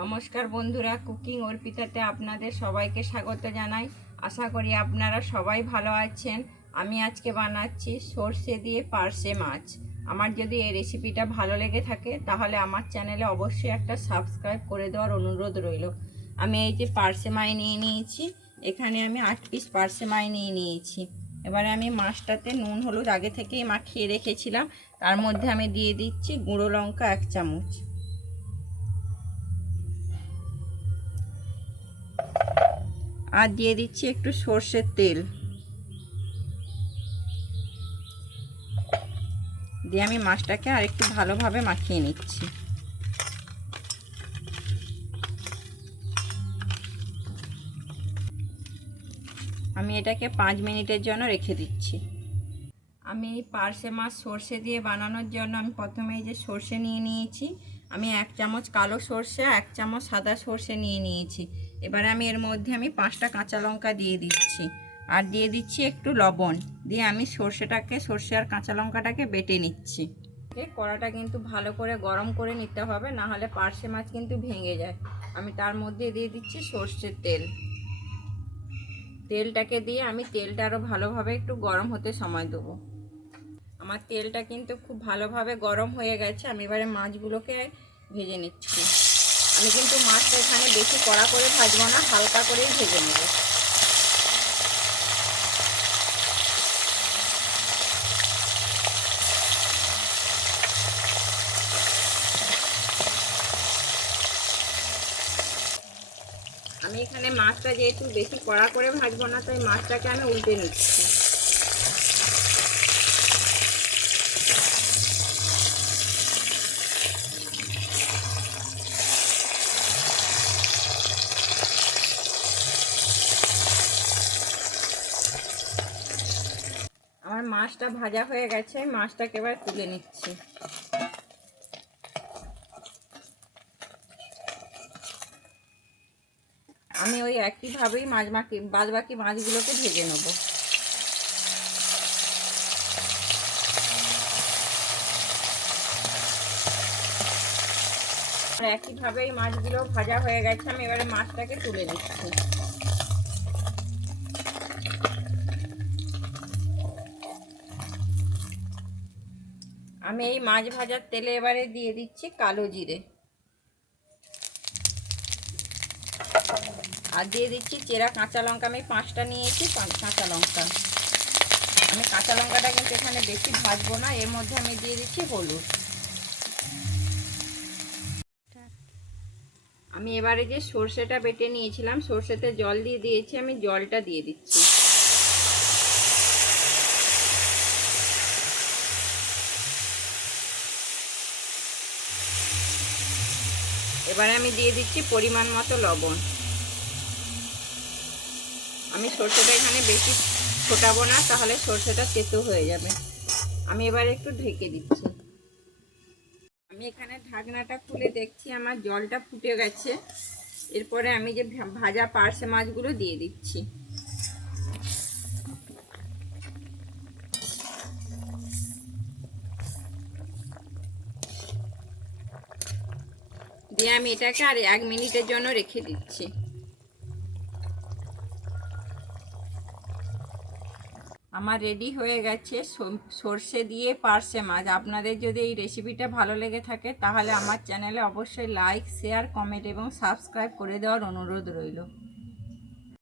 নমস্কার বন্ধুরা, কুকিং অর্পিতাতে আপনাদের সবাইকে স্বাগত জানাই। আশা করি আপনারা সবাই ভালো আছেন। আমি আজকে বানাচ্ছি সর্ষে দিয়ে পার্শে মাছ। আমার যদি এই রেসিপিটা ভালো লেগে থাকে, তাহলে আমার চ্যানেলে অবশ্যই একটা সাবস্ক্রাইব করে দেওয়ার অনুরোধ রইল। আমি এই যে পার্শে মাই নিয়ে নিয়েছি, এখানে আমি আট পিস পার্শে মাই নিয়ে নিয়েছি। এবারে আমি মাছটাতে নুন, হলুদ আগে থেকেই মাখিয়ে রেখেছিলাম। তার মধ্যে আমি দিয়ে দিচ্ছি গুঁড়ো লঙ্কা এক চামচ। আর দিয়ে দিচ্ছি একটু সর্ষের তেল। দিয়ে আমি মাছটাকে আর একটু ভালোভাবে মাখিয়ে নিচ্ছি। আমি এটাকে পাঁচ মিনিটের জন্য রেখে দিচ্ছি। আমি পার্শে মাছ সর্ষে দিয়ে বানানোর জন্য আমি প্রথমে এই যে সর্ষে নিয়ে নিয়েছি। আমি এক চামচ কালো সর্ষে, এক চামচ সাদা সর্ষে নিয়ে নিয়েছি। এবার আমি এর মধ্যে আমি পাঁচটা কাঁচা লঙ্কা দিয়ে দিচ্ছি। আর দিয়ে দিচ্ছি একটু লবণ। দিয়ে আমি সর্ষেটাকে, সর্ষে আর কাঁচা লঙ্কাটাকে বেটে নিচ্ছি। কড়াটা কিন্তু ভালো করে গরম করে নিতে হবে, না হলে পার্শে মাছ কিন্তু ভেঙে যায়। আমি তার মধ্যে দিয়ে দিচ্ছি সর্ষের তেল। তেলটাকে দিয়ে আমি তেলটা আরও ভালোভাবে একটু গরম হতে সময় দেবো। আমার তেলটা কিন্তু খুব ভালোভাবে গরম হয়ে গেছে, আমি এবারে মাছগুলোকে ভেজে নিচ্ছি। আমি কিন্তু মাছটা এখানে বেশি কড়া করে ভাজবো না, হালকা করেই ভেজে নেব। আমি এখানে মাছটা যেহেতু বেশি কড়া করে ভাজবো না, তাই মাছটাকে আমি উল্টে নিচ্ছি। আমার মাছটা ভাজা হয়ে গেছে মাছটাকে এবার তুলে নিচ্ছি। আমি ওই একইভাবেই মাছ মাখি বাদ বাকি মাছগুলোকে ভেজে নেব। একইভাবেই মাছগুলো ভাজা হয়ে গেছে, আমি এবারে মাছটাকে তুলে নিচ্ছি। আমি এই মাছ ভাজার তেলে এবারে দিয়ে দিচ্ছি কালো জিরে। আর দিয়ে দিচ্ছি চেরা কাঁচা লঙ্কা, আমি পাঁচটা নিয়েছি কাঁচা লঙ্কা। আমি কাঁচা লঙ্কাটা কিন্তু এখানে বেশি ভাজবো না, এর মধ্যে আমি দিয়ে দিচ্ছি হলুদ। আমি এবারে যে সর্ষেটা বেটে নিয়েছিলাম, সর্ষেতে জল দিয়ে দিয়েছি, আমি জলটা দিয়ে দিচ্ছি। এবারে আমি দিয়ে দিচ্ছি পরিমাণ মতো লবণ। আমি সর্ষেটা এখানে বেশি ফোটাবো না, তাহলে সর্ষেটা তেতো হয়ে যাবে। আমি এবার একটু ঢেকে দিচ্ছি। আমি এখানে ঢাকনাটা খুলে দেখছি, আমার জলটা ফুটে গেছে। এরপরে আমি যে ভাজা পার্শে মাছগুলো দিয়ে দিচ্ছি। দিয়ে আমি এটাকে আর এক মিনিটের জন্য রেখে দিচ্ছি। আমার রেডি হয়ে গেছে সর্ষে দিয়ে পার্শে মাছ। আপনাদের যদি এই রেসিপিটা ভালো লেগে থাকে, তাহলে আমার চ্যানেলে অবশ্যই লাইক, শেয়ার, কমেন্ট এবং সাবস্ক্রাইব করে দেওয়ার অনুরোধ রইল।